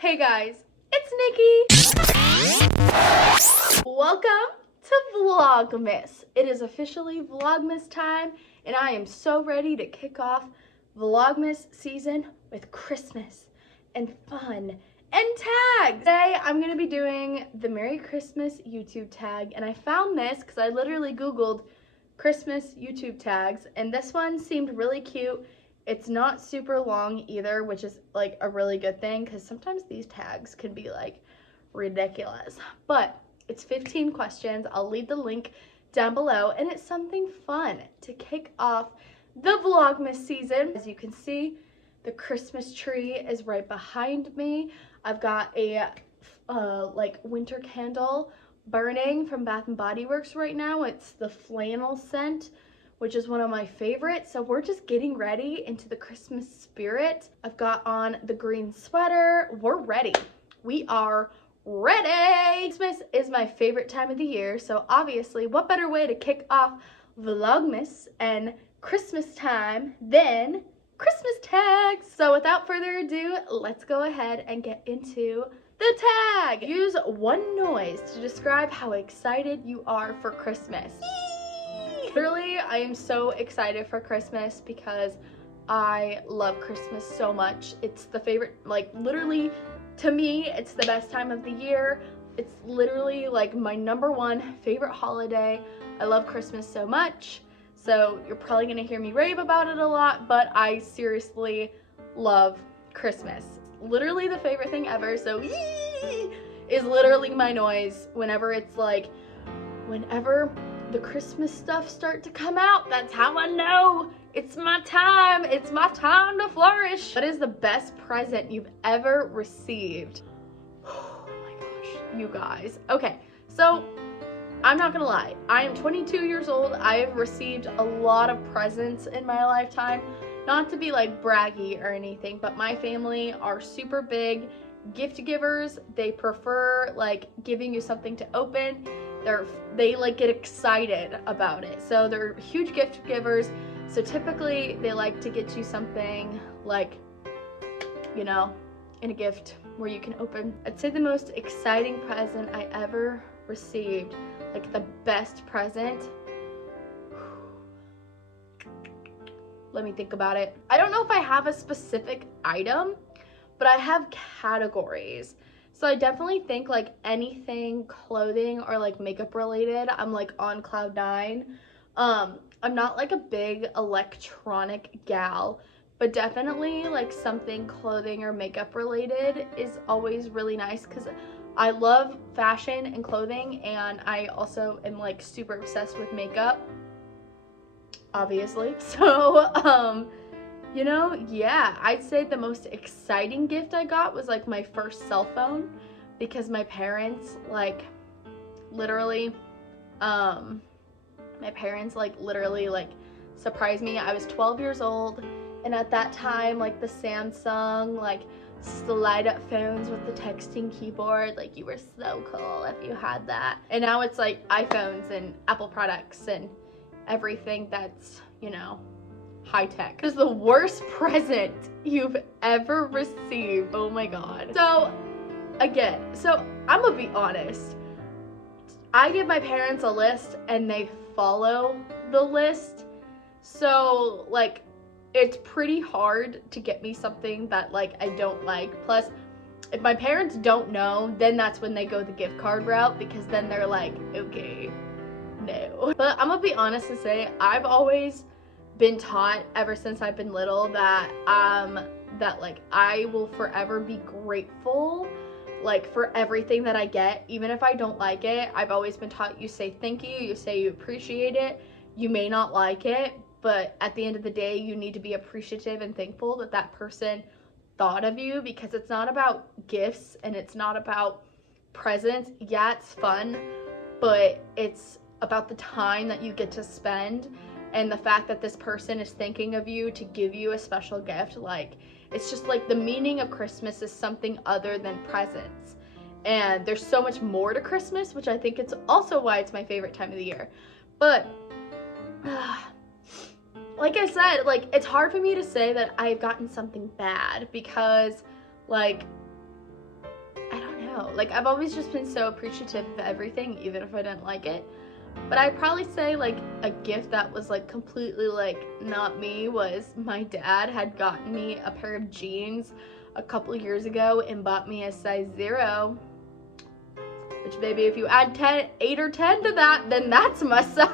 Hey guys, it's Nikki. Welcome to Vlogmas. It is officially Vlogmas time, and I am so ready to kick off Vlogmas season with Christmas and fun and tags. Today I'm going to be doing the Merry Christmas YouTube tag, and I found this because I literally Googled Christmas YouTube tags, and this one seemed really cute. It's not super long either, which is like a really good thing because sometimes these tags can be like ridiculous. But it's 15 questions. I'll leave the link down below, and it's something fun to kick off the Vlogmas season. As you can see, the Christmas tree is right behind me. I've got a like winter candle burning from Bath and Body Works right now. It's the flannel scent, which is one of my favorites. So we're just getting ready into the Christmas spirit. I've got on the green sweater. We're ready. We are ready. Christmas is my favorite time of the year. So obviously, what better way to kick off Vlogmas and Christmas time than Christmas tags? So without further ado, let's go ahead and get into the tag. Use one noise to describe how excited you are for Christmas. Literally, I am so excited for Christmas because I love Christmas so much. It's the favorite, like literally to me, it's the best time of the year. It's literally like my #1 favorite holiday. I love Christmas so much. So you're probably gonna hear me rave about it a lot, but I seriously love Christmas. It's literally the favorite thing ever. So is literally my noise whenever it's like, whenever the Christmas stuff start to come out, that's how I know it's my time. It's my time to flourish. What is the best present you've ever received? Oh my gosh, you guys. Okay, so I'm not gonna lie. I am 22 years old. I have received a lot of presents in my lifetime. Not to be like braggy or anything, but my family are super big gift givers. They prefer like giving you something to open. They like get excited about it. So they're huge gift givers. So typically they like to get you something like, you know, in a gift where you can open. I'd say the most exciting present I ever received, like the best present. Let me think about it. I don't know if I have a specific item, but I have categories. So I definitely think like anything clothing or like makeup related, I'm like on cloud 9. I'm not like a big electronic gal, but definitely like something clothing or makeup related is always really nice because I love fashion and clothing, and I also am like super obsessed with makeup, obviously. So you know, yeah, I'd say the most exciting gift I got was like my first cell phone, because my parents like literally surprised me. I was 12 years old, and at that time like the Samsung like slide up phones with the texting keyboard, like you were so cool if you had that. And now it's like iPhones and Apple products and everything that's, you know, high tech. What is the worst present you've ever received? Oh my god. So again, I'm gonna be honest. I give my parents a list and they follow the list. So like it's pretty hard to get me something that like I don't like. Plus, if my parents don't know, then that's when they go the gift card route, because then they're like, okay, no. But I'm gonna be honest and say I've always been taught ever since I've been little that like I will forever be grateful like for everything that I get, even if I don't like it. I've always been taught you say thank you, you say you appreciate it. You may not like it, but at the end of the day you need to be appreciative and thankful that that person thought of you, because it's not about gifts and it's not about presents. Yeah, it's fun, but it's about the time that you get to spend and the fact that this person is thinking of you to give you a special gift. Like, it's just like the meaning of Christmas is something other than presents. And there's so much more to Christmas, which I think it's also why it's my favorite time of the year. But like I said, like it's hard for me to say that I've gotten something bad, because like know. Like, I've always just been so appreciative of everything, even if I didn't like it. But I'd probably say, like, a gift that was, like, completely, like, not me was my dad had gotten me a pair of jeans a couple years ago and bought me a size 0. Which, baby, if you add 8 or 10 to that, then that's my size.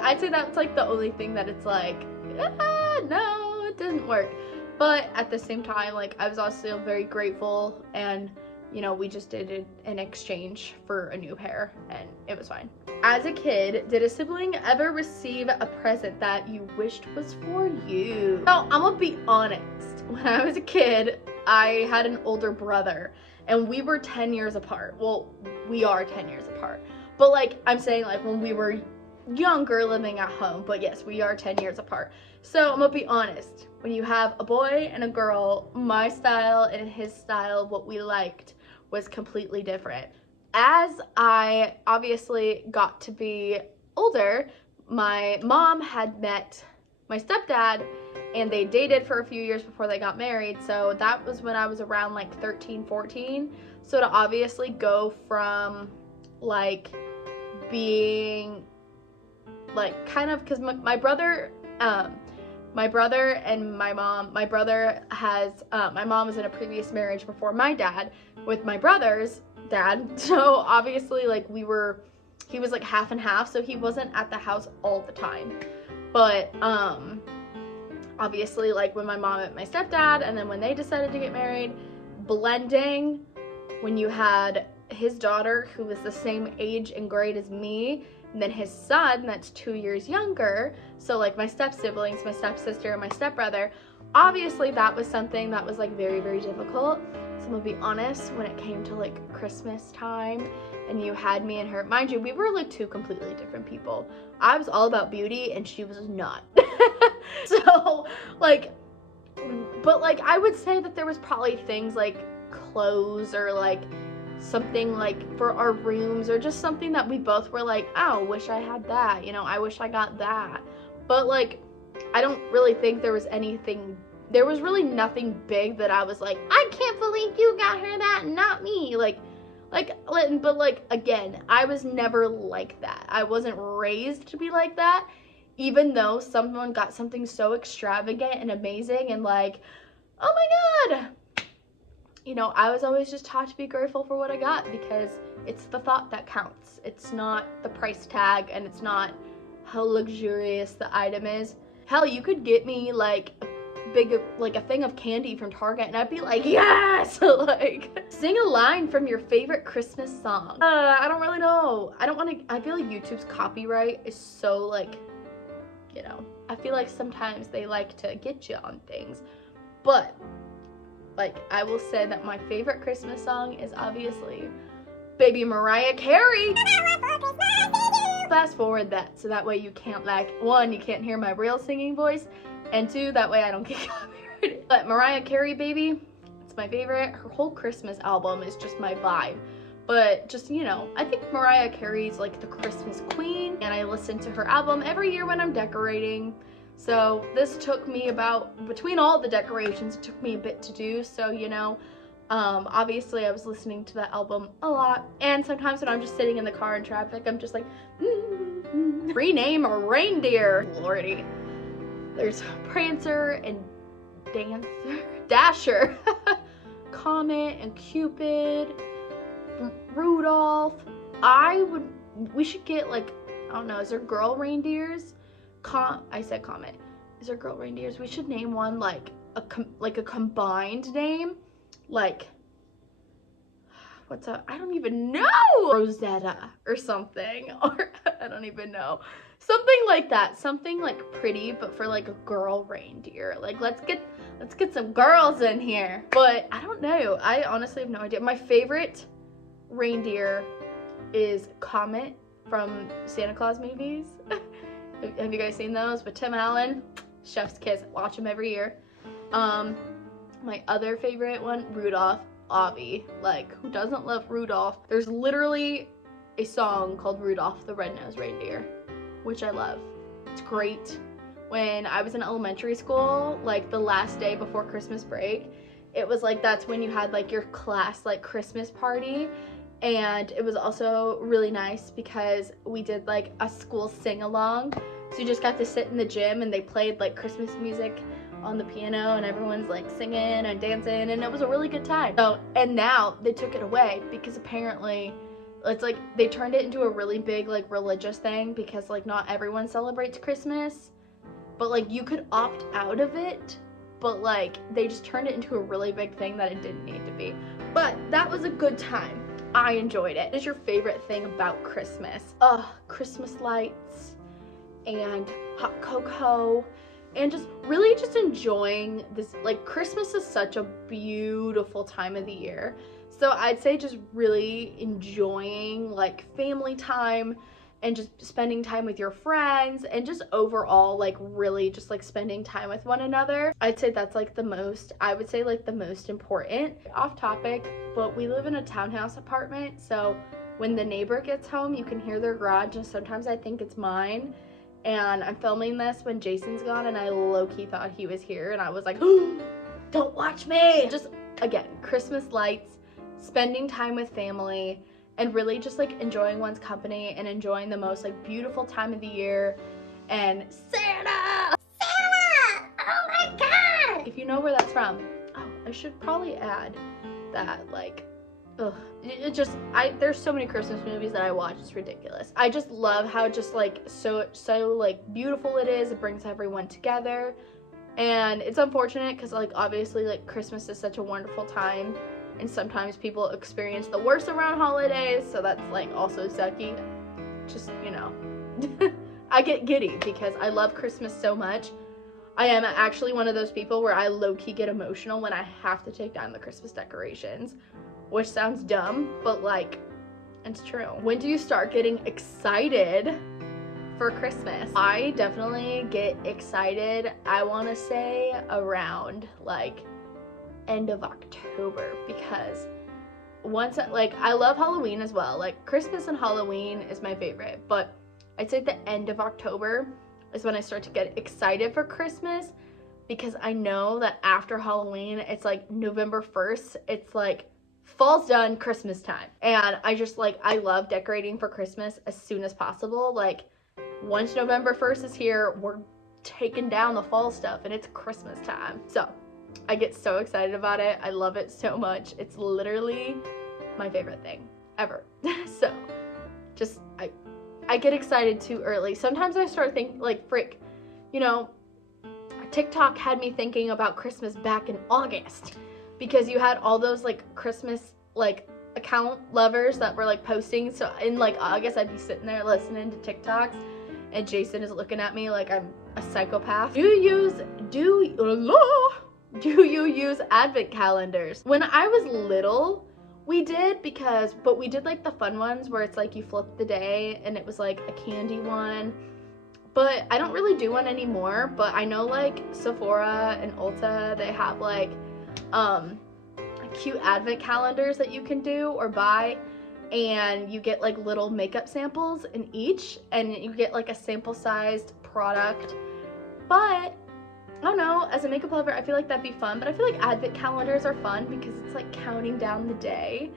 I'd say that's, like, the only thing that it's like, no, it didn't work. But at the same time, like, I was also very grateful, and, you know, we just did an exchange for a new pair, and it was fine. As a kid, did a sibling ever receive a present that you wished was for you? So, I'm gonna be honest. When I was a kid, I had an older brother, and we were 10 years apart. Well, we are 10 years apart. But, like, I'm saying, like, when we were younger living at home, but yes, we are 10 years apart. So, I'm gonna be honest. When you have a boy and a girl, my style and his style, what we liked, was completely different. As I obviously got to be older, my mom had met my stepdad, and they dated for a few years before they got married. So that was when I was around like 13, 14. So to obviously go from like being like kind of, because my brother and my mom was in a previous marriage before my dad with my brother's dad. So obviously like he was like half and half, so he wasn't at the house all the time. But obviously like when my mom met my stepdad and then when they decided to get married, blending, when you had his daughter who was the same age and grade as me, and then his son that's 2 years younger, so like my step siblings, my stepsister and my stepbrother, obviously that was something that was like very, very difficult. So I'm gonna be honest, when it came to like Christmas time and you had me and her, mind you, we were like two completely different people. I was all about beauty and she was not. So like, but like I would say that there was probably things like clothes or like something like for our rooms, or just something that we both were like, oh, wish I had that, you know, I wish I got that. But like, I don't really think there was really nothing big that I was like, I can't believe you got her that and not me. But like, again, I was never like that. I wasn't raised to be like that, even though someone got something so extravagant and amazing and like, oh my God. You know, I was always just taught to be grateful for what I got, because it's the thought that counts. It's not the price tag, and it's not how luxurious the item is. Hell, you could get me like a thing of candy from Target and I'd be like, yes! Like, sing a line from your favorite Christmas song. I don't really know. I feel like YouTube's copyright is so like, you know, I feel like sometimes they like to get you on things. But like, I will say that my favorite Christmas song is obviously Baby Mariah Carey. Fast forward that, so that way you can't, like, one, you can't hear my real singing voice, and two, that way I don't get copyrighted. But Mariah Carey, baby, it's my favorite. Her whole Christmas album is just my vibe. But just, you know, I think Mariah Carey's like the Christmas queen, and I listen to her album every year when I'm decorating. So this took me between all the decorations, it took me a bit to do. So, you know, obviously I was listening to that album a lot. And sometimes when I'm just sitting in the car in traffic, I'm just like, rename a reindeer. Lordy. There's Prancer and Dasher, Comet and Cupid, Rudolph. We should get like, I don't know, is there girl reindeers? I said Comet. Is there girl reindeers? We should name one like a combined name. Like, I don't even know. Rosetta or something. Or I don't even know. Something like that. Something like pretty, but for like a girl reindeer. Like, let's get some girls in here. But I don't know. I honestly have no idea. My favorite reindeer is Comet from Santa Claus movies. Have you guys seen those? With Tim Allen, chef's kiss, watch him every year. My other favorite one, Rudolph, Avi. Like, who doesn't love Rudolph? There's literally a song called Rudolph the Red-Nosed Reindeer, which I love. It's great. When I was in elementary school, like the last day before Christmas break, it was like that's when you had like your class like Christmas party. And it was also really nice because we did like a school sing-along. So you just got to sit in the gym and they played like Christmas music on the piano and everyone's like singing and dancing, and it was a really good time. So, and now they took it away because apparently it's like they turned it into a really big like religious thing, because like not everyone celebrates Christmas, but like you could opt out of it, but like they just turned it into a really big thing that it didn't need to be. But that was a good time. I enjoyed it. What is your favorite thing about Christmas? Christmas lights and hot cocoa and just really just enjoying this. Like Christmas is such a beautiful time of the year. So I'd say just really enjoying like family time and just spending time with your friends and just overall like really just like spending time with one another. I'd say that's like the most, I would say like the most important. Off topic, but we live in a townhouse apartment, so when the neighbor gets home you can hear their garage, and sometimes I think it's mine. And I'm filming this when Jason's gone, and I low-key thought he was here, and I was like, oh, don't watch me. Just again, Christmas lights, spending time with family, and really just like enjoying one's company and enjoying the most like beautiful time of the year. And Santa! Oh my god! If you know where that's from, oh, I should probably add that like, it just, there's so many Christmas movies that I watch, it's ridiculous. I just love how just like so like beautiful it is. It brings everyone together, and it's unfortunate because like obviously like Christmas is such a wonderful time, and sometimes people experience the worst around holidays, so that's like also sucky. Just, you know, I get giddy because I love Christmas so much. I am actually one of those people where I low-key get emotional when I have to take down the Christmas decorations, which sounds dumb, but like, it's true. When do you start getting excited for Christmas? I definitely get excited, I want to say around like end of October, because once like I love Halloween as well. Like Christmas and Halloween is my favorite, but I'd say the end of October is when I start to get excited for Christmas, because I know that after Halloween it's like November 1st, it's like fall's done, Christmas time. And I just like, I love decorating for Christmas as soon as possible. Like once November 1st is here, we're taking down the fall stuff and it's Christmas time. So I get so excited about it. I love it so much. It's literally my favorite thing ever. So just, I get excited too early. Sometimes I start thinking like, frick, you know, TikTok had me thinking about Christmas back in August, because you had all those like Christmas like account lovers that were like posting. So in like August I'd be sitting there listening to TikToks, and Jason is looking at me like I'm a psychopath. Do you use advent calendars? When I was little, we did, but we did like the fun ones where it's like you flip the day and it was like a candy one. But I don't really do one anymore. But I know like Sephora and Ulta, they have like cute advent calendars that you can do or buy, and you get like little makeup samples in each, and you get like a sample sized product. But I don't know, as a makeup lover, I feel like that'd be fun, but I feel like advent calendars are fun because it's like counting down the day.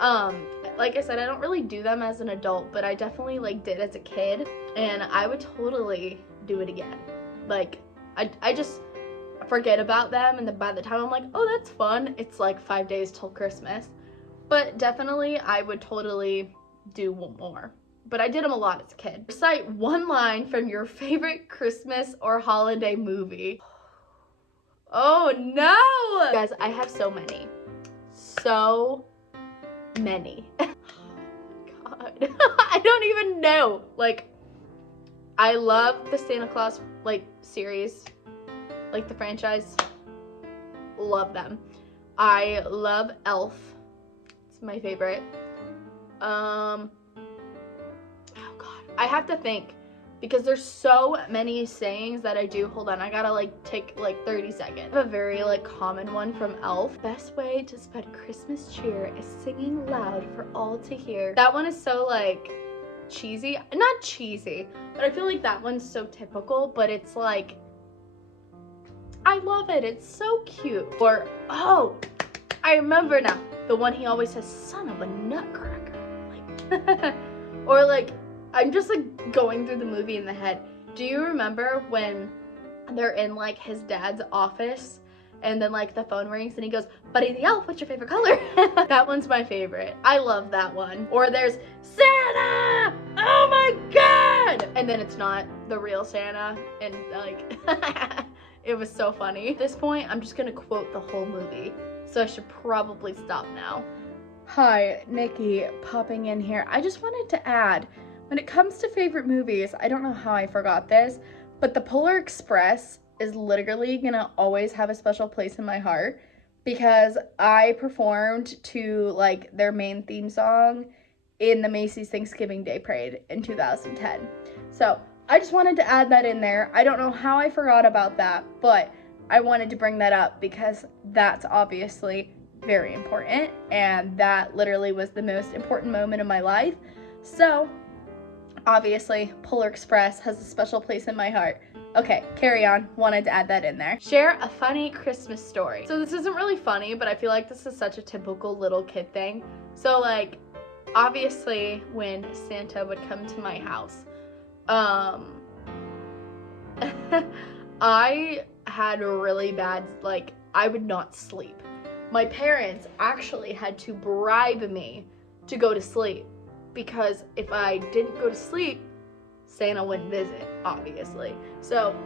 Like I said, I don't really do them as an adult, but I definitely like did as a kid, and I would totally do it again. Like, I just forget about them, and then by the time I'm like, oh, that's fun, it's like 5 days till Christmas. But definitely, I would totally do one more. But I did them a lot as a kid. Recite one line from your favorite Christmas or holiday movie. Oh no! Guys, I have so many. So many. Oh god. I don't even know. Like, I love the Santa Claus, like, series. Like, the franchise. Love them. I love Elf. It's my favorite. Oh god. I have to think, because there's so many sayings that I do. Hold on, I gotta like take like 30 seconds. I have a very like common one from Elf. Best way to spread Christmas cheer is singing loud for all to hear. That one is so like cheesy. Not cheesy, but I feel like that one's so typical, but it's like, I love it. It's so cute. Or, oh, I remember now. The one he always says, son of a nutcracker. Like, or like, I'm just like going through the movie in the head. Do you remember when they're in like his dad's office and then like the phone rings and he goes, Buddy the Elf, what's your favorite color? That one's my favorite. I love that one. Or there's Santa! Oh my God! And then it's not the real Santa and like, it was so funny. At this point, I'm just gonna quote the whole movie. So I should probably stop now. Hi, Nikki, popping in here. I just wanted to add, when it comes to favorite movies, I don't know how I forgot this, but The Polar Express is literally gonna always have a special place in my heart because I performed to like their main theme song in the Macy's Thanksgiving Day Parade in 2010. So I just wanted to add that in there. I don't know how I forgot about that, but I wanted to bring that up because that's obviously very important and that literally was the most important moment of my life. So obviously Polar Express has a special place in my heart. Okay, carry on. Wanted to add that in there. Share a funny Christmas story. So this isn't really funny, but I feel like this is such a typical little kid thing. So like, obviously when Santa would come to my house, I had really bad, like, I would not sleep. My parents actually had to bribe me to go to sleep because if I didn't go to sleep, Santa wouldn't visit, obviously. So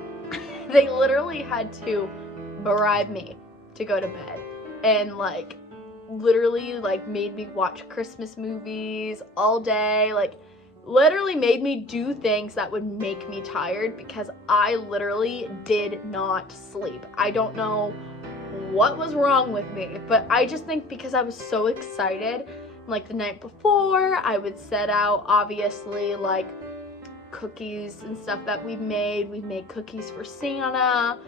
they literally had to bribe me to go to bed and like literally like made me watch Christmas movies all day, like literally made me do things that would make me tired because I literally did not sleep. I don't know what was wrong with me, but I just think because I was so excited, like the night before, I would set out obviously like cookies and stuff that we made. We made cookies for Santa.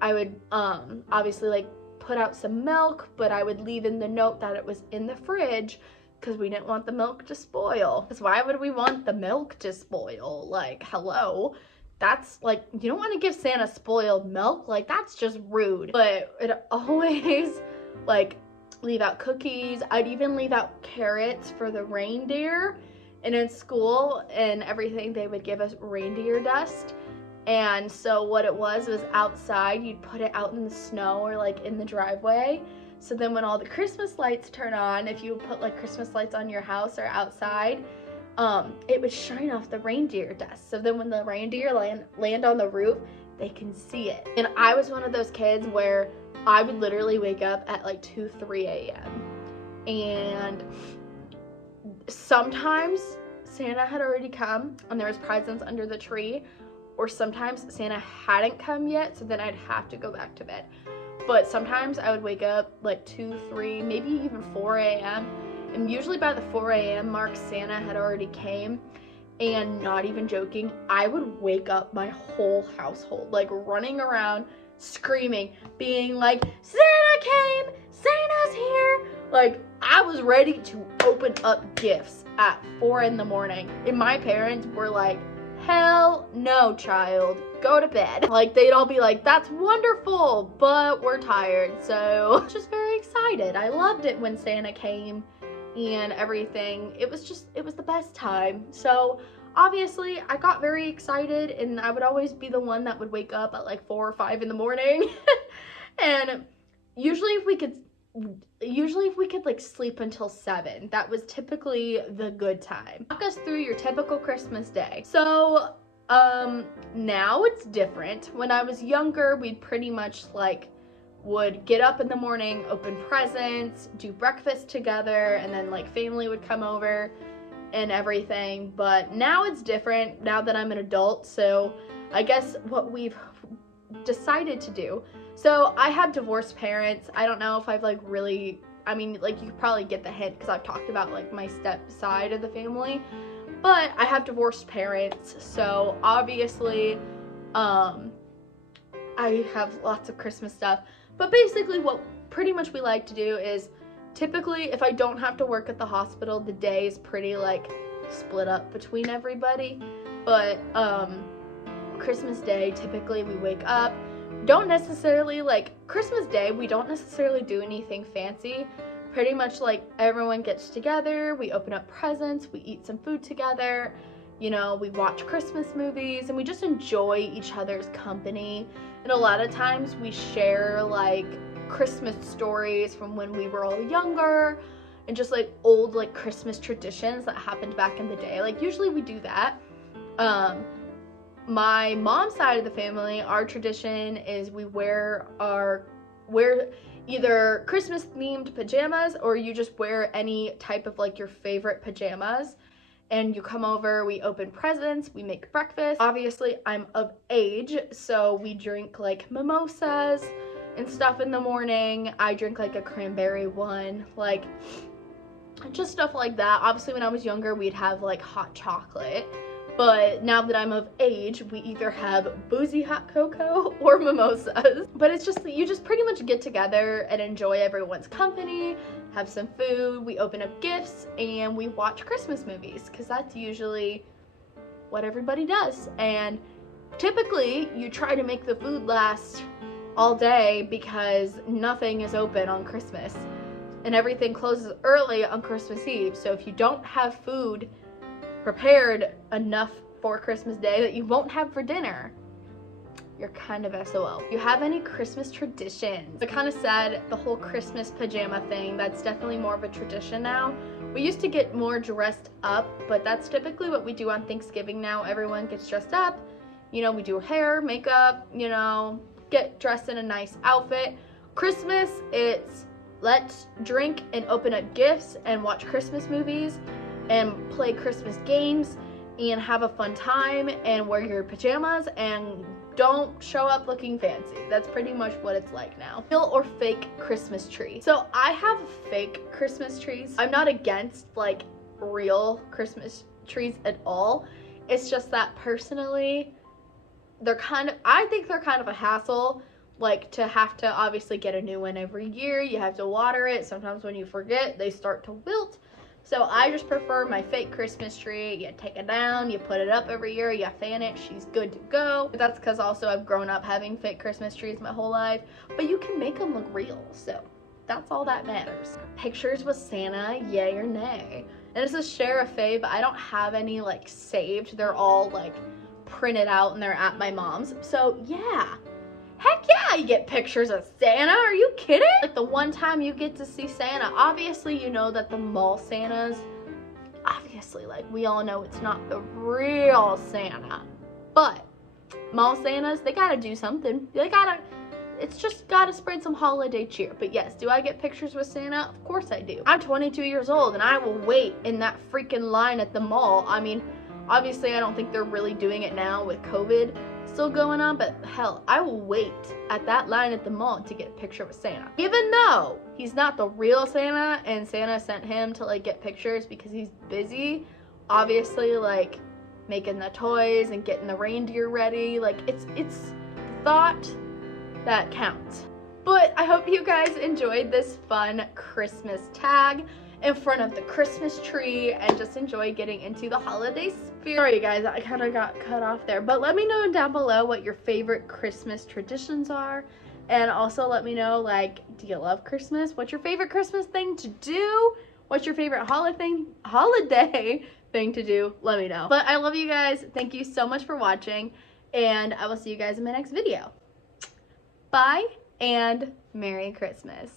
I would obviously like put out some milk, but I would leave in the note that it was in the fridge because we didn't want the milk to spoil. Because why would we want the milk to spoil? Like, hello. That's like, you don't want to give Santa spoiled milk. Like, that's just rude. But it always like leave out cookies. I'd even leave out carrots for the reindeer. And in school and everything, they would give us reindeer dust. And so what it was outside, you'd put it out in the snow or like in the driveway. So then when all the Christmas lights turn on, if you put like Christmas lights on your house or outside, it would shine off the reindeer dust. So then when the reindeer land on the roof, they can see it. And I was one of those kids where I would literally wake up at like 2, 3 a.m. And sometimes Santa had already come and there was presents under the tree, or sometimes Santa hadn't come yet, so then I'd have to go back to bed. But sometimes I would wake up like 2, 3, maybe even 4 a.m. And usually by the 4 a.m. mark, Santa had already came. And not even joking, I would wake up my whole household, like running around, screaming, being like, Santa came! Santa's here! Like, I was ready to open up gifts at 4 in the morning. And my parents were like, hell no, child. Go to bed. Like, they'd all be like, that's wonderful, but we're tired. So, I was just very excited. I loved it when Santa came and everything. It was the best time. So, obviously, I got very excited and I would always be the one that would wake up at like 4 or 5 in the morning. And usually if we could like sleep until 7, that was typically the good time. Walk us through your typical Christmas day. So, now it's different. When I was younger, we'd pretty much like would get up in the morning, open presents, do breakfast together, and then like family would come over and everything. But now it's different now that I'm an adult. So I guess what we've decided to do. So I have divorced parents. I don't know if I've like really, I mean, like you could probably get the hint because I've talked about like my step side of the family, but I have divorced parents. So obviously, I have lots of Christmas stuff, but basically what pretty much we like to do is typically if I don't have to work at the hospital, the day is pretty like split up between everybody. But Christmas Day, typically we wake up, don't necessarily, like, Christmas Day, we don't necessarily do anything fancy. Pretty much, like, everyone gets together, we open up presents, we eat some food together, you know, we watch Christmas movies, and we just enjoy each other's company. And a lot of times we share, like, Christmas stories from when we were all younger, and just, like, old, like, Christmas traditions that happened back in the day. Like, usually we do that. My mom's side of the family, our tradition is we wear either Christmas themed pajamas, or you just wear any type of, like, your favorite pajamas, and you come over, we open presents, we make breakfast. Obviously I'm of age, so we drink like mimosas and stuff in the morning. I drink like a cranberry one, like just stuff like that. Obviously when I was younger we'd have like hot chocolate, but now that I'm of age, we either have boozy hot cocoa or mimosas. But it's just, you just pretty much get together and enjoy everyone's company, have some food, we open up gifts, and we watch Christmas movies, because that's usually what everybody does. And typically, you try to make the food last all day because nothing is open on Christmas, and everything closes early on Christmas Eve. So if you don't have food prepared enough for Christmas Day that you won't have for dinner, you're kind of SOL. Do you have any Christmas traditions? I kind of said the whole Christmas pajama thing, that's definitely more of a tradition now. We used to get more dressed up, but that's typically what we do on Thanksgiving now. Everyone gets dressed up, you know, we do hair, makeup, you know, get dressed in a nice outfit. Christmas, it's let's drink and open up gifts and watch Christmas movies and play Christmas games and have a fun time and wear your pajamas and don't show up looking fancy. That's pretty much what it's like now. Real or fake Christmas tree. So I have fake Christmas trees. I'm not against like real Christmas trees at all. It's just that personally, I think they're kind of a hassle. Like, to have to obviously get a new one every year. You have to water it. Sometimes when you forget, they start to wilt. So I just prefer my fake Christmas tree. You take it down, you put it up every year, you fan it, she's good to go. But that's because also I've grown up having fake Christmas trees my whole life. But you can make them look real, so that's all that matters. Pictures with Santa, yay or nay? And this is share a fave. I don't have any like saved. They're all like printed out and they're at my mom's. So yeah. Heck yeah, you get pictures of Santa. Are you kidding? Like the one time you get to see Santa, obviously you know that the mall Santas, obviously like we all know it's not the real Santa, but mall Santas, they gotta do something. It's just gotta spread some holiday cheer. But yes, do I get pictures with Santa? Of course I do. I'm 22 years old and I will wait in that freaking line at the mall. I mean, obviously I don't think they're really doing it now with COVID still going on, but hell, I will wait at that line at the mall to get a picture with Santa. Even though he's not the real Santa and Santa sent him to like get pictures because he's busy, obviously like making the toys and getting the reindeer ready, like it's thought that counts. But I hope you guys enjoyed this fun Christmas tag in front of the Christmas tree and just enjoy getting into the holiday spirit. Sorry guys, I kind of got cut off there, but let me know down below what your favorite Christmas traditions are, and also let me know, like, do you love Christmas? What's your favorite Christmas thing to do? What's your favorite holiday thing to do? Let me know. But I love you guys. Thank you so much for watching, and I will see you guys in my next video. Bye and Merry Christmas.